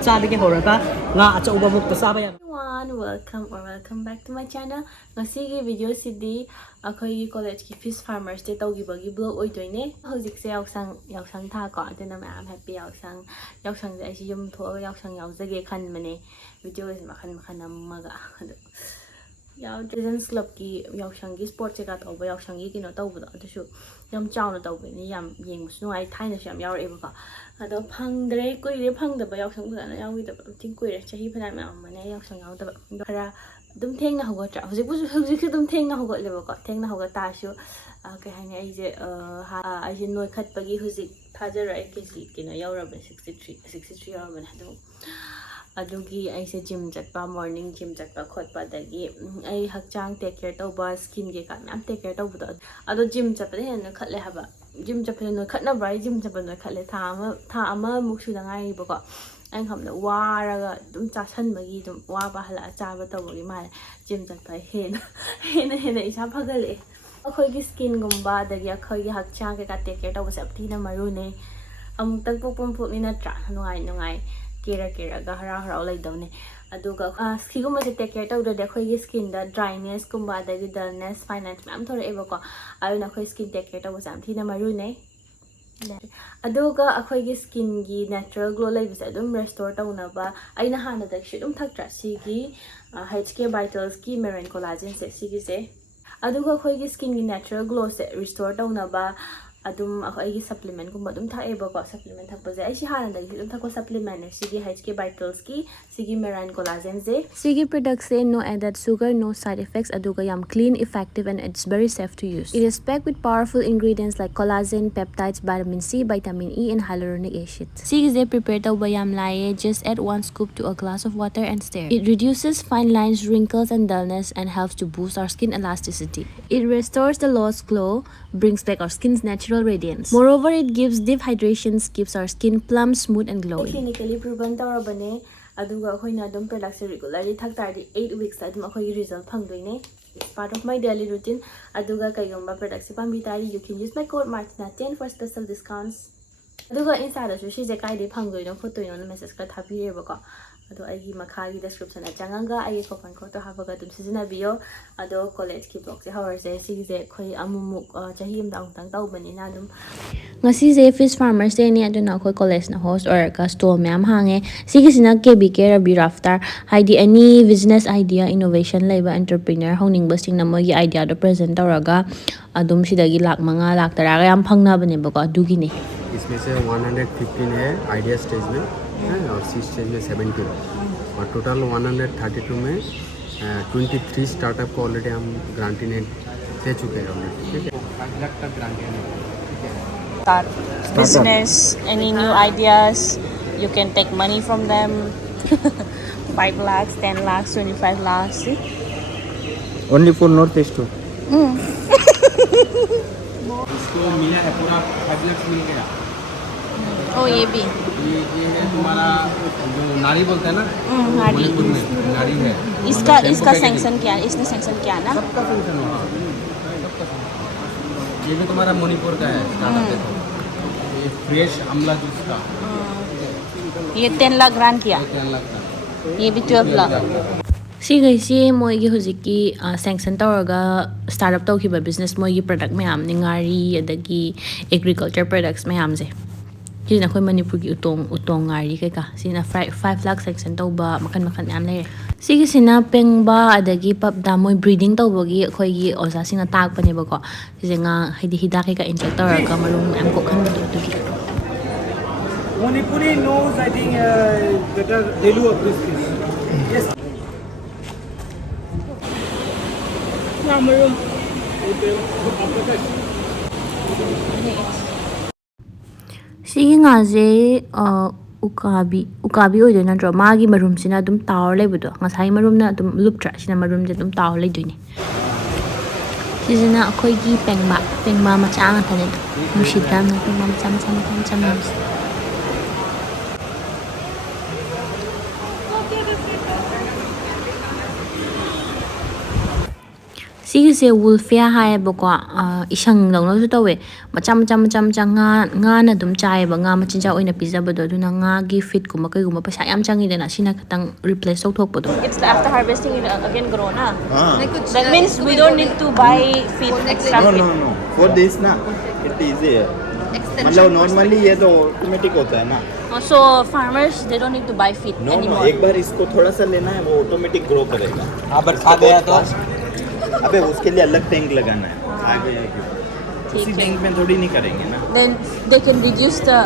ꯃꯆꯥꯗꯒꯤ ꯍꯧꯔꯒ ꯉꯥ ꯑꯆꯧꯕ ꯃꯨꯛꯇ ꯆꯥꯕ ꯌꯥꯕ. Welcome back to my channel. Ngashigi video sidi akhoi college ki fish farmers te tawgibagi blog oidoine. Hojikse yausang tha ko aduna mayam happy yausang je ai yum thoga yausang yaujage khanbane video is makhan amaga yaw Children's Club ki yausang gi sport che ka tawba yausang gi kino tawbado adusu yam chawna tawbani yam yengmusu nuai thaina yam yaureba ko ado phangdre koire phangdaba yausang dana yawidaba tin koire chahi phana ma amane yausang yawdaba khara dum thengna hogatra hojik dum thengna hogotleba ko thengna hogot tasu kai haine aije noi khatpagi hojik thajara kg kino yauraba 63 yauraba adu adugi aise gym chatpa morning gym chatpa khotpa dagi ai hakchang take care tawba skin ge ka mam take care tawbu ado gym chatpa ne khatle haba gym chatpa no khatna brai gym chatpa no khatle tha ama muksu da ngai ba ko ai khamna waraga dum chasanbagi dum wa ba hala chaba tawbagi ma gym chatpa hena isa phagale akhoi gi skin gumba dagi akhoi gi hakchang ge ka take care tawba sab thina maru ne amuk tak pupum pup ni na tra nungai kera ga hara laidawne aduga skiguma se take care tawda de khoi gi skin da dryness kumba dagi dullness finance mam thora eba ko ayuna khoi skin take care tawba sam thina maru ne aduga akhoi gi skin gi natural glow laibase adum restore tawnaba aina hana da shi dum thaktra sigi HK Vitals ki marine collagen se sigi se aduga akhoi gi skin gi natural glow se restore tawnaba adum akhoi supplement gumba dum thaeba ko supplement thakpaje ai si hana da dum thakko supplement sigi HK Vitals ki sigi marine collagen je sigi product se no added sugar no side effects aduga yam clean effective and it's very safe to use. It is packed with powerful ingredients like collagen, peptides, vitamin C, vitamin E and hyaluronic acid. Sigi je prepare tawba yam laye just add 1 scoop to a glass of water and stir. It reduces fine lines, wrinkles and dullness and helps to boost our skin elasticity. It restores the lost glow, brings back our skin's natural radiance. Moreover, it gives deep hydration, keeps our skin plump, smooth and glowing. Clinically proven tawrabane aduga khoina adum product regularly thaktardi 8 weeks adum akhoi result phangdoine. It's part of my daily routine aduga kaigomba product se pambi tari you can use my code martina10 for special discounts. aduga inside su shi je kai de phangdoino photo yon message ka thapireba ko ado aigi makhagi description a changanga ai coupon code to habaga dum sizina bio ado college ki blog se hour se si je khoi amumuk chahi am dang tang taw bani na dum ngasi je fish farmers day ni aduna khoi college na host or ka store myam hange sigi sina kbk rabi raftar haidi any business idea innovation leba entrepreneur honing basing na mogi idea do present tawraga adum sidagi lakh manga lakh tara ga yam phangna bane ba ko adugi ne इसमें से 115 है idea stage में और सी stage में 17 और total 132 में 23 startup को already हम ग्रांटी ने दे चुके हैं ऑलरेडी ठीक है 5 लाख तक ग्रांटी है start business any new ideas you can take money from them 5 lakhs 10 lakhs 25 lakhs see? Only for northeast too इसको मिला है पूरा 5 लाख मिल गया oh ये भी ये है तुम्हारा जो नारी बोलते हैं ना नारी मणिपुर में नारी है इसका सैंक्शन क्या है इसने सैंक्शन किया ना सबका फंक्शन होगा ये भी तुम्हारा मणिपुर का है स्टार्टअप देखो ये फ्रेश आमला जूस का ये 10 लाख ग्रांट किया 10 लाख का ये भी 12 लाख सिगैसी मोइगी हुजिकी सैंक्शन तौरगा स्टार्टअप तौखिबा बिजनेस मोइगी प्रोडक्ट मैम निंगारी अदगी एग्रीकल्चर प्रोडक्ट्स मैम से सिना खोइ मणिपुर की उतोंग ngari keka sina 5 lakh section tauba makan मैम ले सिगी सिना पेंगबा अदगी पपदा मोइ ब्रीडिंग तौबगी अखोइ gi oza sina tak pane bako sijenga hidi hida keka inject tawraga marum ma'am को खन दो दुगी Manipuri knows, I think, better value of this fish. Yes. Sigi nga je ukabi oido na dro magi marum sina dum taw lebudo ngasai marum na dum luptra sina marum je dum taw leiduni sina akhoi gi pengma macha nga thane mushidam na pengma cham ꯁꯤꯒꯤꯁꯦ ꯋꯨꯜꯐꯤꯌꯥ ꯍꯥꯏꯌꯦꯕꯀꯣ ꯏꯁꯪꯗꯧꯅꯁꯨ ꯇꯧꯋꯦ ꯃꯆꯥ ꯃꯆꯥ ꯃꯆꯥ ꯃꯆꯥ ꯉꯥꯅ ꯑꯗꯨꯝ ꯆꯥꯏꯌꯦꯕ ꯉꯥ ꯃꯆꯤꯟꯖꯥꯛ ꯑꯣꯏꯅ ꯄꯤꯖꯕꯗꯣ ꯑꯗꯨꯅ ꯉꯥꯒꯤ ꯐꯤꯠꯀꯨꯝꯕ ꯀꯩꯒꯨꯝꯕ ꯄꯩꯁꯥ ꯌꯥꯝ ꯆꯪꯉꯤꯗꯅ ꯁꯤꯅ ꯈꯤꯇꯪ replace ꯇꯧꯊꯣꯛꯄꯗꯣ. It's after harvesting it again grow na. That means we don't need to buy feed extra feed. No. For this na, it is मतलब normally ये तो automatic होता है ना. So farmers they don't need to buy feed No, anymore. एक बार इसको थोड़ा सा लेना है वो ऑटोमेटिक ग्रो करेगा. हाँ बट खा गया तो अबे उसके लिए अलग टैंक लगाना है. आगे उसी टैंक में थोड़ी नहीं करेंगे ना. Then they can reduce the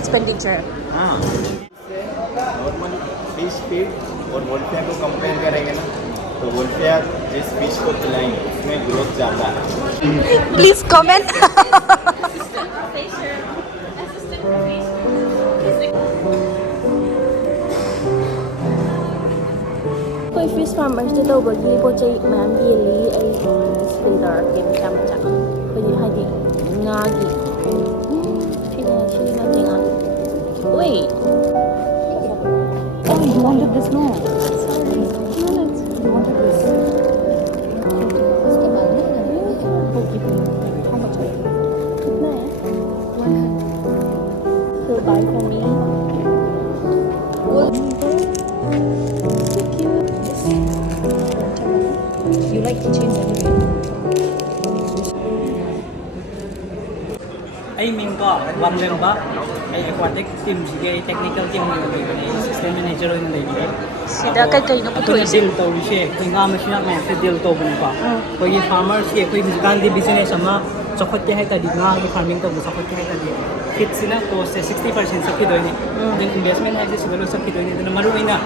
expenditure. हाँ. नॉर्मल फिश फीड और वोल्फिया को कंपेयर करेंगे ना तो वोल्फिया जिस फिश को खिलाएंगे उसमें ग्रोथ ज़्यादा है. Please comment. ꯑꯩꯈꯣꯏ ꯐꯤꯁ ꯐꯥꯔꯃꯔꯁꯇ ꯇꯧꯕꯒꯤ ꯄꯣꯠ ꯆꯩ ꯃꯌꯥꯝ ꯌꯦꯜꯂꯤ ꯑꯩ ꯗꯤꯁꯄ꯭ꯂꯦ ꯇꯧꯔꯛꯀꯦ ꯃꯆꯥ ꯃꯆꯥ ꯑꯩꯈꯣꯏꯗꯤ ꯍꯥꯏꯗꯤ ꯉꯥꯒꯤ ꯁꯤꯗꯤ ꯅꯠꯇꯦ ꯉꯥꯒꯤ. Wait. Oh, you wanted this, no? Sorry. No, you wanted this. How much? कितना है? 100. So buy for me. So cute. You like keychains everywhere. ꯑꯩ ꯃꯤꯡꯀꯣ ꯋꯥꯡꯂꯦꯝꯕ ꯑꯩ ꯑꯦꯀ꯭ꯋꯥꯇꯤꯛ ꯇꯤꯝꯁꯤꯒꯤ ꯑꯩ ꯇꯦꯛꯅꯤꯀꯦꯜ ꯇꯤꯝ ꯑꯣꯏꯅ ꯂꯩꯕꯅꯦ ꯑꯩ ꯑꯦꯁꯤꯁꯇꯦꯟ ꯃꯦꯅꯦꯖꯔ ꯑꯣꯏꯅ ꯂꯩꯕꯅꯦ. Sida kay-kayno ꯑꯩꯈꯣꯏꯅ putuloy. ꯗꯤꯜ ꯇꯧꯔꯤꯁꯦ ꯑꯩꯈꯣꯏ ꯉꯥ ꯃꯆꯤꯟꯖꯥꯛ ꯃꯌꯥꯝꯁꯦ ꯗꯤꯜ ꯇꯧꯕꯅꯤꯀꯣ. ꯑꯩꯈꯣꯏꯒꯤ ꯐꯥꯔꯃꯔꯁꯀꯤ ꯑꯩꯈꯣꯏ ꯍꯧꯖꯤꯛꯀꯥꯟꯗꯤ ꯕꯤꯖꯤꯅꯦꯁ ꯑꯃ ꯆꯥꯎꯈꯠꯀꯦ ꯍꯥꯏꯇꯥꯔꯗꯤ ꯉꯥꯒꯤ ꯐꯥꯔꯃꯤꯡ ꯇꯧꯕ ꯆꯥꯎꯈꯠꯀꯦ ꯍꯥꯏꯇꯥꯔꯗꯤ ꯐꯤꯠꯁꯤꯅ ꯀꯣꯁꯁꯦ 60% ꯆꯠꯈꯤꯗꯣꯏꯅꯤ. ꯑꯗꯨꯅ ꯏꯟꯚꯦꯁꯃꯦꯟ ꯍꯥꯏꯁꯦ ꯁꯤꯗ ꯂꯣꯏ ꯆꯠꯈꯤꯗꯣꯏꯅꯤ. ꯑꯗꯨꯅ ꯃꯔꯨꯑꯣꯏꯅ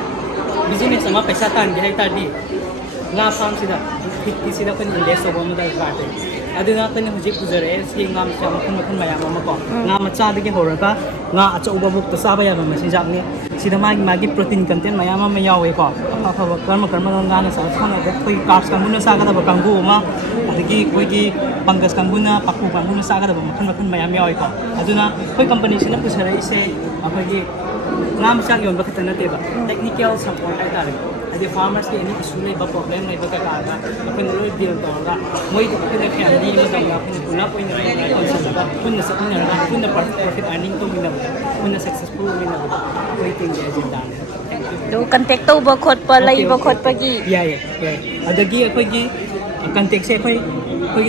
ꯕꯤꯖꯤꯅꯦꯁ ꯑꯃ ꯄꯩꯁꯥ ꯇꯥꯟꯒꯦ ꯍꯥꯏꯇꯥꯔꯗꯤ ꯉꯥ ꯐꯥꯔꯝꯁꯤꯗ ꯐꯤꯠꯀꯤꯁꯤꯗ ꯑꯩꯈꯣꯏꯅ ꯏꯟꯚꯦꯁ ꯇꯧꯕ ꯑꯃ ꯗꯔꯀꯥꯔ ꯇꯥꯏ. ꯑꯗꯨꯅ ꯑꯩꯈꯣꯏꯅ ꯍꯧꯖꯤꯛ ꯎꯖꯔꯛꯑꯦ ꯁꯤ ꯉꯥ ꯃꯆꯤꯟꯖꯥꯛ ꯃꯈꯜ ꯃꯈꯜ ꯃꯌꯥꯝ ꯑꯃ ꯀꯣ ꯉꯥ ꯃꯆꯥꯗꯒꯤ ꯍꯧꯔꯒ ꯉꯥ ꯑꯆꯧꯕꯐꯥꯎꯗ ꯆꯥꯕ ꯌꯥꯕ ꯃꯆꯤꯟꯖꯥꯛꯅꯤ. ꯁꯤꯗ ꯃꯥꯒꯤ ꯄ꯭ꯔꯣꯇꯤꯟ ꯀꯟꯇꯦꯟ ꯃꯌꯥꯝ ꯑꯃ ꯌꯥꯎꯋꯦꯀꯣ. ꯑꯐꯕ ꯀꯔꯝꯕ ꯉꯥꯅ ꯆꯥꯕ ꯐꯪꯉꯒ ꯑꯩꯈꯣꯏꯒꯤ ꯀꯥꯔꯞꯁ ꯀꯥꯡꯕꯨꯅ ꯆꯥꯒꯗꯕ ꯀꯥꯡꯕꯨ ꯑꯃ ꯑꯗꯒꯤ ꯑꯩꯈꯣꯏꯒꯤ ꯄꯪꯒꯁ ꯀꯥꯡꯕꯨꯅ ꯄꯥꯛꯈꯨ ꯀꯥꯡꯕꯨꯅ ꯆꯥꯒꯗꯕ ꯃꯈꯜ ꯃꯌꯥꯝ ꯌꯥꯎꯋꯦꯀꯣ. ꯑꯗꯨꯅ ꯑꯩꯈꯣꯏ ꯀꯝꯄꯅꯤꯁꯤꯅ ꯄꯨꯊꯔꯛꯏꯁꯦ ꯑꯩꯈꯣꯏꯒꯤ ꯉꯥ ꯃꯆꯥꯛ ꯌꯣꯟꯕ ꯈꯛꯇ ꯅꯠꯇꯦꯕ ꯇꯦꯛꯅꯤꯀꯦꯜ ꯁꯄꯣꯔꯠ ꯍꯥꯏꯇꯥꯔꯦ. ꯍꯥꯏꯗꯤ ꯐꯥꯔꯃꯔꯁꯀꯤ ꯑꯦꯅꯤ ꯏꯁꯨ ꯂꯩꯕ ꯄ꯭ꯔꯣꯕ꯭ꯂꯦꯝ ꯂꯩꯕ ꯀꯩꯀꯥꯗ ꯑꯩꯈꯣꯏꯅ ꯂꯣꯏ ꯗꯤꯜ ꯇꯧꯔꯒ ꯃꯣꯏꯗ ꯑꯩꯈꯣꯏꯅ ꯐꯦꯃꯤꯂꯤ ꯑꯃꯗꯧꯅ ꯑꯩꯈꯣꯏꯅ ꯄꯨꯂꯞ ꯑꯣꯏꯅ ꯇꯧꯁꯜꯂꯒ ꯄꯨꯟꯅ ꯆꯠꯃꯤꯟꯅꯔꯒ ꯄꯨꯟꯅ ꯄ꯭ꯔꯣꯐꯤꯠ ꯑꯥꯔꯅꯤꯡ ꯇꯧꯃꯤꯟꯅꯕꯗ ꯄꯨꯟꯅ ꯁꯛꯁꯦꯁꯐꯨꯜ ꯑꯣꯏꯃꯤꯟꯅꯕꯗ ꯑꯩꯈꯣꯏ ꯇꯤꯝꯒꯤ ꯑꯦꯖꯦꯟꯗꯥꯅꯤ. Do contact tawba khotpa laiba khotpagi. ꯌꯥꯏ. ꯑꯗꯒꯤ ꯑꯩꯈꯣꯏꯒꯤ ꯀꯟꯇꯦꯛꯁꯦ ꯑꯩꯈꯣꯏꯒꯤ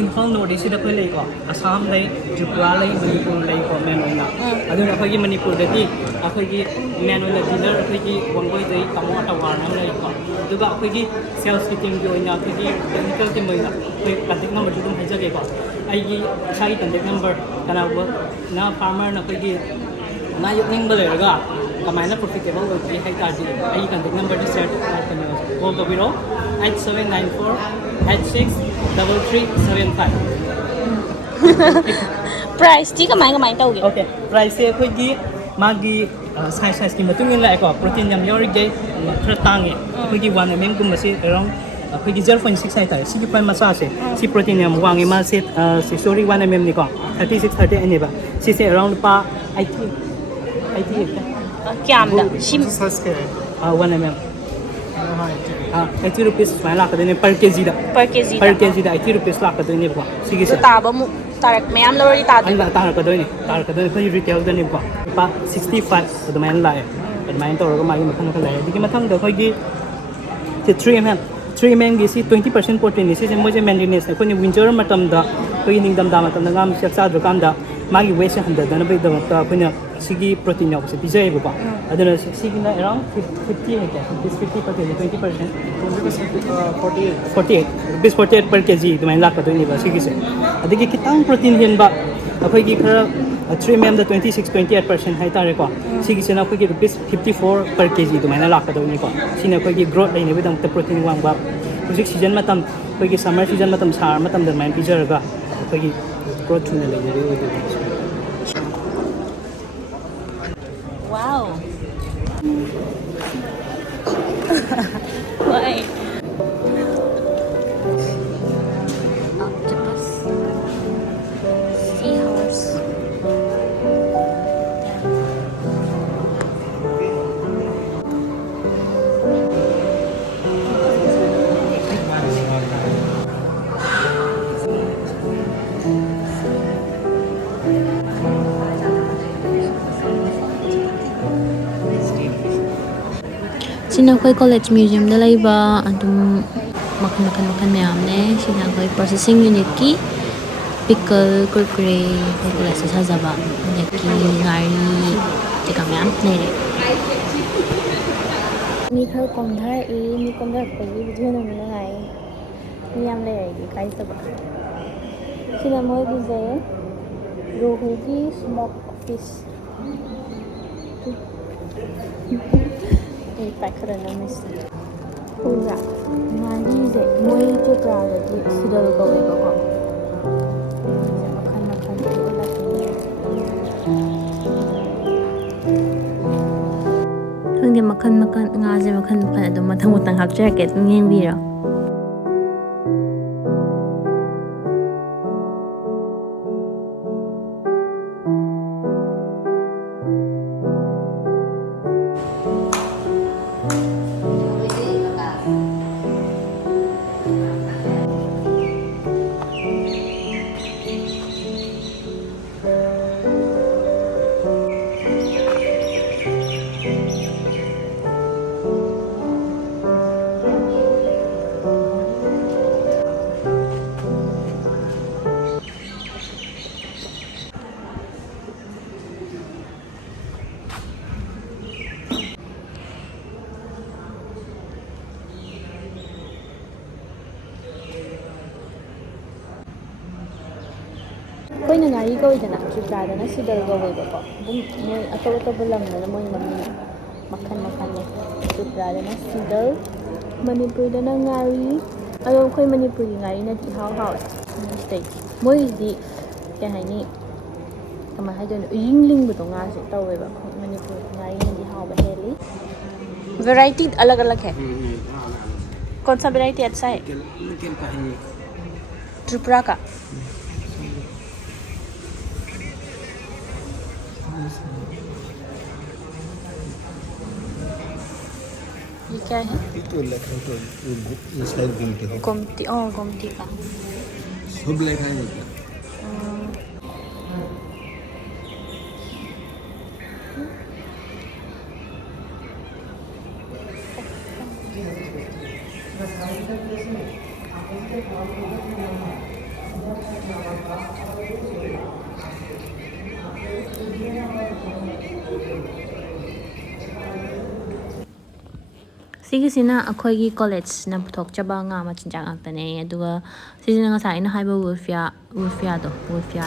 ꯏꯝꯐꯥꯜ ꯅꯣꯔꯠ ꯏꯁꯁꯤꯗ ꯑꯩꯈꯣꯏ ꯂꯩꯀꯣ. ꯑꯁꯥꯝ ꯂꯩ, ꯇ꯭ꯔꯤꯄꯨꯔꯥ ꯂꯩ, ꯃꯅꯤꯄꯨꯔ ꯂꯩꯀꯣ ꯃꯦꯟ ꯑꯣꯏꯅ. ꯑꯗꯨꯅ ꯑꯩꯈꯣꯏꯒꯤ ꯃꯅꯤꯄꯨꯔꯗꯗꯤ ꯑꯩꯈꯣꯏꯒꯤ ꯃꯦꯟ ꯑꯣꯏꯅ ꯗꯤꯂꯔ ꯑꯩꯈꯣꯏꯒꯤ ꯋꯥꯡꯒꯣꯏꯗꯩ ꯇꯥꯃꯣ ꯑꯇꯋꯥꯔ ꯑꯃ ꯂꯩꯀꯣ. ꯑꯗꯨꯒ ꯑꯩꯈꯣꯏꯒꯤ ꯁꯦꯜꯁꯀꯤ ꯇꯤꯝꯒꯤ ꯑꯣꯏꯅ ꯑꯩꯈꯣꯏꯒꯤ ꯇꯦꯛꯅꯤꯀꯦꯜ ꯇꯤꯝ ꯑꯣꯏꯅ ꯑꯩꯈꯣꯏ ꯀꯟꯇꯦꯛ ꯅꯝꯕꯔꯁꯨ ꯑꯗꯨꯝ ꯍꯥꯏꯖꯒꯦꯀꯣ. ꯑꯩꯒꯤ ꯏꯁꯥꯒꯤ ꯀꯟꯇꯦꯛ ꯅꯝꯕꯔ ꯀꯅꯥꯒꯨꯝꯕ ꯐꯥꯔꯃꯔꯅ ꯑꯩꯈꯣꯏꯒꯤ ꯉꯥ ꯌꯣꯛꯅꯤꯡꯕ ꯂꯩꯔꯒ ꯀꯃꯥꯏꯅ ꯄ꯭ꯔꯣꯐꯤꯇꯦꯕꯜ ꯑꯣꯏꯒꯦ ꯍꯥꯏ ꯇꯥꯔꯗꯤ ꯑꯩꯒꯤ ꯀꯟꯇꯦꯛ ꯅꯝꯕꯔꯗ ꯀꯣꯜ ꯇꯧꯕꯤꯔꯣ 8794863375. Price ti kamay tawgi. Okay, price ꯑꯩꯈꯣꯏꯒꯤ ꯃꯥꯒꯤ ꯁꯥꯏꯖꯀꯤ ꯃꯇꯨꯡ ꯏꯟꯅ ꯂꯥꯛꯑꯦꯀꯣ. ꯄ꯭ꯔꯣꯇꯤꯟ ꯌꯥꯝ ꯌꯥꯎꯔꯤꯒꯩ ꯈꯔ ꯇꯥꯡꯉꯦ. ꯑꯩꯈꯣꯏꯒꯤ 1 mm ꯒꯨꯝꯕꯁꯤ ꯑꯦꯔꯥꯎꯟ ꯑꯩꯈꯣꯏꯒꯤ 0.6 ꯍꯥꯏꯇꯥꯔꯦ. ꯁꯤꯒꯤ ꯈ꯭ꯋꯥꯏ ꯃꯆꯥꯁꯦ ꯁꯤ ꯄ꯭ꯔꯣꯇꯤꯟ ꯌꯥꯝ ꯋꯥꯡꯉꯦ. ꯃꯥꯁꯦ 1 mm ꯅꯤꯀꯣ 36-38 ꯅꯦꯕ. ꯁꯤꯁꯦ ꯑꯦꯔꯥꯎꯟ ꯂꯨꯄꯥ 88 Kyamda. Shim 1 mm 80 rupees ꯁꯨꯃꯥꯏꯅ ꯂꯥꯛꯀꯗꯣꯏꯅꯦ per kg ꯗ. per kg. Per kg ꯗ 80 rupees ꯂꯥꯛꯀꯗꯣꯏꯅꯦꯕꯀꯣ. ꯁꯤꯒꯤꯁꯦ Taba mu tarak mayam lori tadu. ꯇꯥꯔꯛꯀꯗꯣꯏꯅꯦ ꯑꯩꯈꯣꯏꯒꯤ ꯔꯤꯇꯦꯜꯗꯅꯦꯕꯀꯣ. ꯂꯨꯄꯥ 65 ꯑꯗꯨꯃꯥꯏꯅ ꯂꯥꯛꯑꯦ. ꯑꯗꯨꯃꯥꯏꯅ ꯇꯧꯔꯒ ꯃꯥꯒꯤ ꯃꯈꯜ ꯂꯥꯛꯑꯦ. ꯑꯗꯨꯒꯤ ꯃꯊꯪꯗ ꯑꯩꯈꯣꯏꯒꯤ 3 mm ꯒꯤ ꯁꯤ 20% ꯄ꯭ꯔꯣꯇꯤꯟꯅꯤ. ꯁꯤꯁꯦ ꯃꯣꯏꯁꯦ ꯃꯦꯟꯇꯦꯅꯦꯟꯁ ꯑꯩꯈꯣꯏꯅ ꯋꯤꯟꯇꯔ ꯃꯇꯝꯗ ꯑꯩꯈꯣꯏꯒꯤ ꯅꯤꯡꯊꯝꯊꯥ ꯃꯇꯝꯗ ꯉꯥ ꯃꯆꯥꯛ ꯆꯥꯗ꯭ꯔꯀꯥꯟꯗ ꯃꯥꯒꯤ ꯋꯦꯠꯁꯦ ꯍꯟꯊꯗꯅꯕꯒꯤꯗꯃꯛꯇ ꯑꯩꯈꯣꯏꯅ ꯁꯤꯒꯤ ꯄ꯭ꯔꯣꯇꯤꯟ ꯌꯥꯎꯕꯁꯦ ꯄꯤꯖꯩꯌꯦꯕꯀꯣ. ꯑꯗꯨꯅ ꯁꯤꯒꯤꯅ ꯑꯦꯔꯥꯎꯟ 50 ꯍꯥꯏꯇꯥꯔꯦ. 50 per kg 20%. 48 per kg ꯑꯗꯨꯃꯥꯏꯅ ꯂꯥꯛꯀꯗꯣꯏꯅꯦꯕ ꯁꯤꯒꯤꯁꯦ. ꯑꯗꯒꯤ ꯈꯤꯇꯪ ꯄ꯭ꯔꯣꯇꯤꯟ ꯍꯦꯟꯕ ꯑꯩꯈꯣꯏꯒꯤ ꯈꯔ 3 mm ꯗ 26-28% ꯍꯥꯏꯇꯥꯔꯦꯀꯣ. ꯁꯤꯒꯤꯁꯤꯅ ꯑꯩꯈꯣꯏꯒꯤ ₹54 per kg ꯑꯗꯨꯃꯥꯏꯅ ꯂꯥꯛꯀꯗꯣꯏꯅꯤꯀꯣ. ꯁꯤꯅ ꯑꯩꯈꯣꯏꯒꯤ ꯒ꯭ꯔꯣꯠ ꯂꯩꯅꯕꯒꯤꯗꯃꯛꯇ ꯄ꯭ꯔꯣꯇꯤꯟ ꯋꯥꯡꯕ ꯍꯧꯖꯤꯛ ꯁꯤꯖꯟ ꯃꯇꯝ ꯑꯩꯈꯣꯏꯒꯤ ꯁꯝꯃꯔ ꯁꯤꯖꯟꯃꯇꯝ ꯁꯥꯔ ꯃꯇꯝꯗ ꯑꯗꯨꯃꯥꯏꯅ ꯄꯤꯖꯔꯒ ꯑꯩꯈꯣꯏꯒꯤ ꯒ꯭ꯔꯣꯠ ꯊꯨꯅ ꯂꯩꯅꯕꯒꯤ ꯑꯣꯏꯗꯣꯏꯅꯤ. Wow. Why? Octopus. Seahorse. sina khoi college museum da laiba adum makan mayamne sina khoi processing unit ki pickle kurkure khoi sa sajaba adaki ngari tika mayam nere mi khar komdhar mi komdhar pagi video na mina ngai mi yam le ai kai saba sina moi bize rohu ki smoke fish pakai namis pura mandi je moi je prada di sidal ko ko makan hangge makan nga je makan adum mathang utang hak jacket ngeng biro koi na ngari ko idana tripra na sidal go we ko dum moi ato bulam na moi mami makan ne tripra na sidal manipur da na ngari ayo koi manipur ngari na di how state moi di ke hai ni kama hai don yingling bu to nga se taw we ba manipur ngari na di how ba heli Variety अलग-अलग है कौन सा variety अच्छा है त्रिपुरा का ये क्या है तो लख तो ये शायद घूमते हो गोमती गोमती का सब लख है सिगिसिना अखोगी कॉलेज ना पुथोक चबा nga ma chinjak aktane aduga sisina nga sa ina haiba wolfia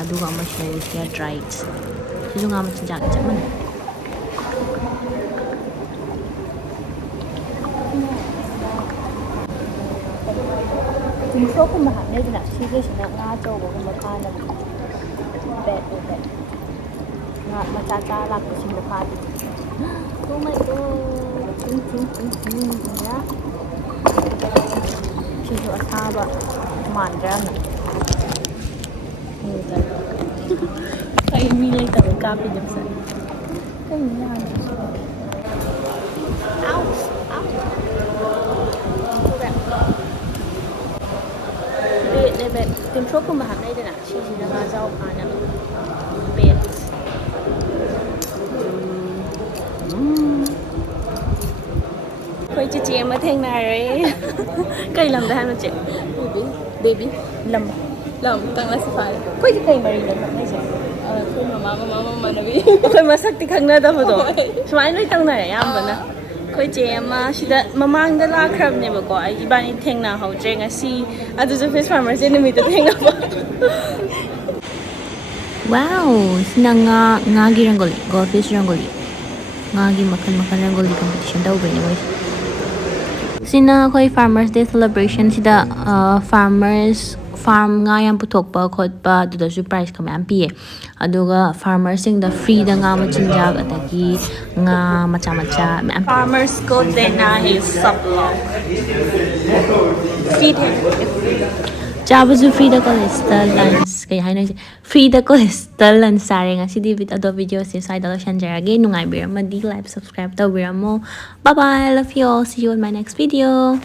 aduga ma shai wolfia dried sisu nga ma chinjak chapman Jumso ko mahal na din sigisina nga jogo ko makana bet nga machacha lak ko sin makati oh my god ting ya sisu asaba mandra na kay milay ta kapi jam sa kay na bet tim số của bạn đây nè chị là ba rau à nè bet quay chị em ở thang này rồi cây làm ra nó chị baby làm tăng là phải quay chị cây mà đi làm này chị khơi mà nó bị quay mà sắc thì khăng na đâu mà rồi sao nói tăng này em vậy nè khơi chị em mà chị đã mà mang cái lá crab này mà có ai bạn đi thang nào hậu trang à si à tôi fish farmer trên mình tôi thang nào wow sinang nga gi rangoli goldfish rangoli nga gi makan rangoli competition daw ba ni sina khoi farmers day celebration sida farmers farm nga yam puthokpa khotpa duda su prize kam yam pi aduga farmers sing da free da nga ma chinjak ataki nga macha farmers go dena his supplement feed him Chabazu free the cholesterol lunch kaya hay na free the cholesterol lunch sare nga si David ado video si side dalo share again nung ay bira madi like subscribe to bira mo bye bye love you all see you in my next video.